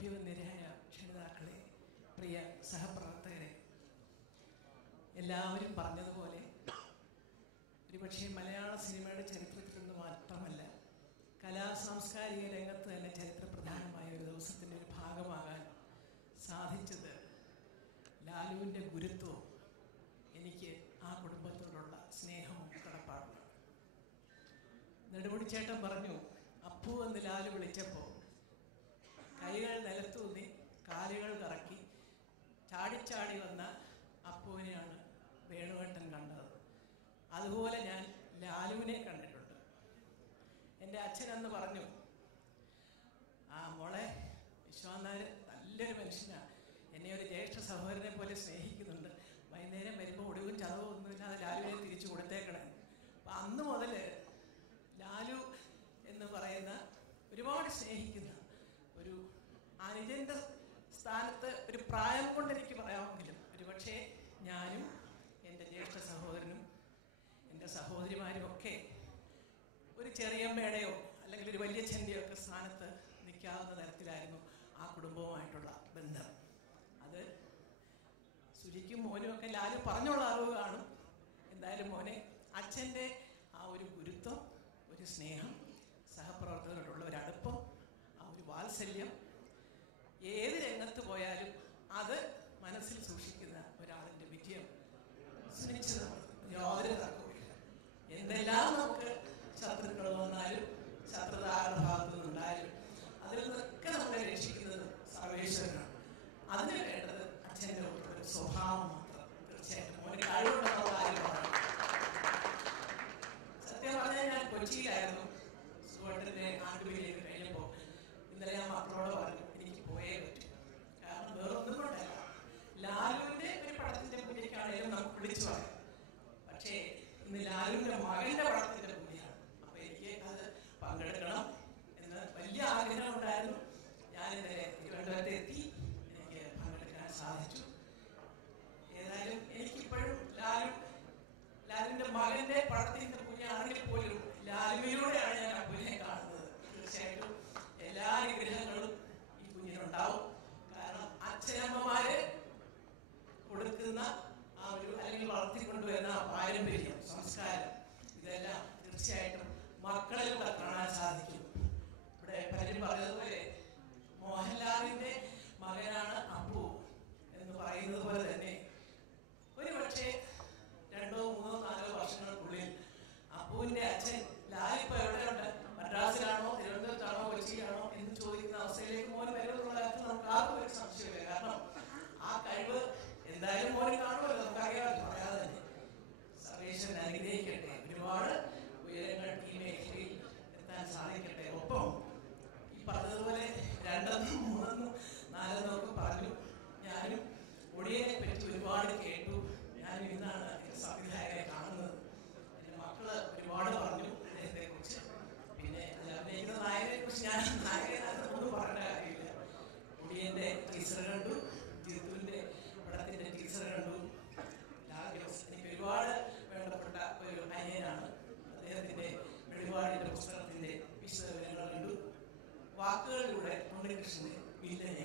അഭ്യുന്നതരായ ക്ഷണിതാക്കളെ, പ്രിയ സഹപ്രവർത്തകരെ, എല്ലാവരും പറഞ്ഞതുപോലെ ഒരുപക്ഷെ മലയാള സിനിമയുടെ ചരിത്രത്തിൽ നിന്ന് മാത്രമല്ല, കലാ സാംസ്കാരിക രംഗത്ത് തന്നെ ചരിത്രപ്രധാനമായ ഒരു ദിവസത്തിൻ്റെ ഒരു ഭാഗമാകാൻ സാധിച്ചത് ലാലുവിൻ്റെ ഗുരുത്വവും എനിക്ക് ആ കുടുംബത്തോടുള്ള സ്നേഹവും കടപ്പാടുമാണ്. നെടുമുടിച്ചേട്ടൻ പറഞ്ഞു, അപ്പു എന്ന് ലാലു വിളിച്ചപ്പോൾ കൈകൾ നിലത്തൂന്നി കാലുകൾ കറക്കി ചാടിച്ചാടി വന്ന അപ്പുവിനെയാണ് വേണുവേട്ടൻ കണ്ടത്. അതുപോലെ ഞാൻ ലാലുവിനെ കണ്ടിട്ടുണ്ട്. എൻ്റെ അച്ഛനെന്ന് പറഞ്ഞു, മോളെ വിശ്വനാഥൻ നല്ലൊരു മനുഷ്യനാണ്, എന്നെ ഒരു ജ്യേഷ്ഠ സഹോദരനെ പോലെ സ്നേഹിക്കുന്നുണ്ട്, വൈകുന്നേരം വരുമ്പോൾ ഒടുവും ചതവും ഒന്നുമില്ലാതെ ലാലുവിനെ തിരിച്ചു കൊടുത്തേക്കണം. അപ്പം അന്ന് മുതൽ ലാലു എന്ന് പറയുന്ന ഒരുപാട് സ്നേഹിക്കുന്ന ഒരു അനുജൻ്റെ സ്ഥാനത്ത് ഒരു പ്രായം കൊണ്ട് എനിക്ക് പറയാമെങ്കിലും ഒരുപക്ഷെ ഞാനും എൻ്റെ ജ്യേഷ്ഠ സഹോദരനും എൻ്റെ സഹോദരിമാരും ഒക്കെ ഒരു ചെറിയമ്മയുടെയോ അല്ലെങ്കിൽ ഒരു വല്യച്ഛൻ്റെയോ ഒക്കെ സ്ഥാനത്ത് നിൽക്കാവുന്ന തരത്തിലായിരുന്നു ആ കുടുംബവുമായിട്ടുള്ള ബന്ധം. അത് സുലിക്കും മോനും ഒക്കെ ലാലു പറഞ്ഞുള്ള അറിവ് കാണും. എന്തായാലും മോനെ, അച്ഛൻ്റെ ആ ഒരു ഗുരുത്വം, ഒരു സ്നേഹം, സഹപ്രവർത്തകരോടുള്ള ഒരു അടുപ്പം, ആ ഒരു വാത്സല്യം, ഏത് രംഗത്ത് പോയാലും അത് മനസ്സിൽ സൂക്ഷിക്കുന്ന ഒരാളിൻ്റെ വിജയം സുനിശ്ചിതമാണ്, യാതൊരു തർക്കവുമില്ല. എന്തെല്ലാം നമുക്ക് ശത്രുക്കൾ വന്നാലും ശത്രുത ആരുടെ ഭാഗത്തു നിന്നുണ്ടായാലും അതിൽ നിന്നൊക്കെ നമ്മളെ രക്ഷിക്കുന്നത് സർവേശ്വരനാണ്. അതിന് വേണ്ടത് അച്ഛൻ്റെ ഒരു സ്വഭാവം മാത്രം. തീർച്ചയായിട്ടും മോനെ കഴിവുണ്ടെന്നുള്ള കാര്യമാണ്. സത്യം പറഞ്ഞാൽ ഞാൻ കൊച്ചിയിലായിരുന്നു. സുഖേട്ടൻ്റെ ആണ്ടുവിലേക്ക് കഴിഞ്ഞപ്പോൾ ഇന്നലെ ഞാൻ മക്കളോട് പറഞ്ഞു, എനിക്ക് പോയേ പറ്റും. കാരണം വേറൊന്നും കൊണ്ടല്ല, ലാലുവിൻ്റെ ഒരു പടത്തിൻ്റെ മുന്നിലേക്കാണെങ്കിലും നമുക്ക് വിളിച്ചു പറയാം. പക്ഷേ ഇന്ന് ലാലുവിൻ്റെ മകൻ്റെ പടത്തിൻ്റെ മുന്നിലാണ്. അപ്പോൾ എനിക്ക് അത് പങ്കെടുക്കണം എന്ന് വലിയ ആഗ്രഹം ഉണ്ടായിരുന്നു. ഞാനിന്നലെ തിരുവനന്തപുരത്ത് എത്തി, എനിക്ക് പങ്കെടുക്കാൻ സാധിച്ചു. ഏതായാലും എനിക്കിപ്പോഴും ലാലുവിൻ്റെ മകൻ്റെ പടത്തിൻ്റെ മുന്നിലാണെങ്കിൽ പോലും ലാലുവിലൂടെയാണ് ഞാൻ അപ്പുവിനെ കാണുന്നത്. തീർച്ചയായിട്ടും എല്ലാ അനുഗ്രഹങ്ങളും ഈ കുഞ്ഞിനുണ്ടാവും. കാരണം അച്ഛനമ്മമാര് കൊടുക്കുന്ന ആ ഒരു അല്ലെങ്കിൽ വളർത്തിക്കൊണ്ടുവരുന്ന പാരമ്പര്യം, സംസ്കാരം, ഇതെല്ലാം തീർച്ചയായിട്ടും മക്കളിലൂടെ കാണാൻ സാധിക്കും. ഇവിടെ പലരും പറഞ്ഞതുപോലെ മോഹൻലാലിന്റെ മകനാണ് അപ്പു എന്ന് പറയുന്നത് പോലെ തന്നെ ഒരു പക്ഷേ 2, 3, 4 വർഷങ്ങൾക്കുള്ളിൽ അപ്പുവിന്റെ അച്ഛൻ ലാലിപ്പോ എവിടെയുണ്ട്, മദ്രാസിലാണോ തിരുവനന്തപുരത്താണോ കൊച്ചിയിലാണോ എന്ന് ചോദിക്കുന്ന അവസ്ഥയിലേക്ക് മോന് വരുമെന്നുള്ള കാര്യത്തിൽ നമുക്ക് ആർക്കും ഒരു സംശയമില്ല. കാരണം ആ കഴിവ് എന്തായാലും മോന് കാണുമല്ലോ, നമുക്കറിയാമല്ലോ, പറയാതെ തന്നെ. സർവേശ്വരൻ അനുഗ്രഹിക്കട്ടെ, ഒരുപാട് ഉയരങ്ങൾ ഈ മേഖലയിൽ എത്താൻ സാധിക്കട്ടെ. ഒപ്പം ഈ പറഞ്ഞതുപോലെ 2, 3, 4 ഒക്കെ പറഞ്ഞു. ഞാനും ഒടിയനെ പറ്റി ഒരുപാട് കേട്ടു. ഞാനും ഇന്നാണ് സംവിധായകരെ കാണുന്നത്. എൻ്റെ മക്കള് ഒരുപാട് പറഞ്ഞു അദ്ദേഹത്തെ കുറിച്ച്. പിന്നെ അഭിനയിക്കുന്ന നായകനെ കുറിച്ച് ഞാൻ നായകനൊന്നും പറയേണ്ട കാര്യമില്ല. ഒടിയന്റെ ടീച്ചർ കണ്ടു, ജിത്തുവിന്റെ പടത്തിന്റെ ടീച്ചർ കണ്ടു. എനിക്ക് ഒരുപാട് വേണ്ടപ്പെട്ട ഒരു അനിയനാണ്. അദ്ദേഹത്തിന്റെ വെളിപാടിന്റെ പുസ്തകത്തിന്റെ വിശദവിവരങ്ങൾ കണ്ടു. വാക്കുകളിലൂടെ ഉണ്ണികൃഷ്ണന്റെ വില്ലനെ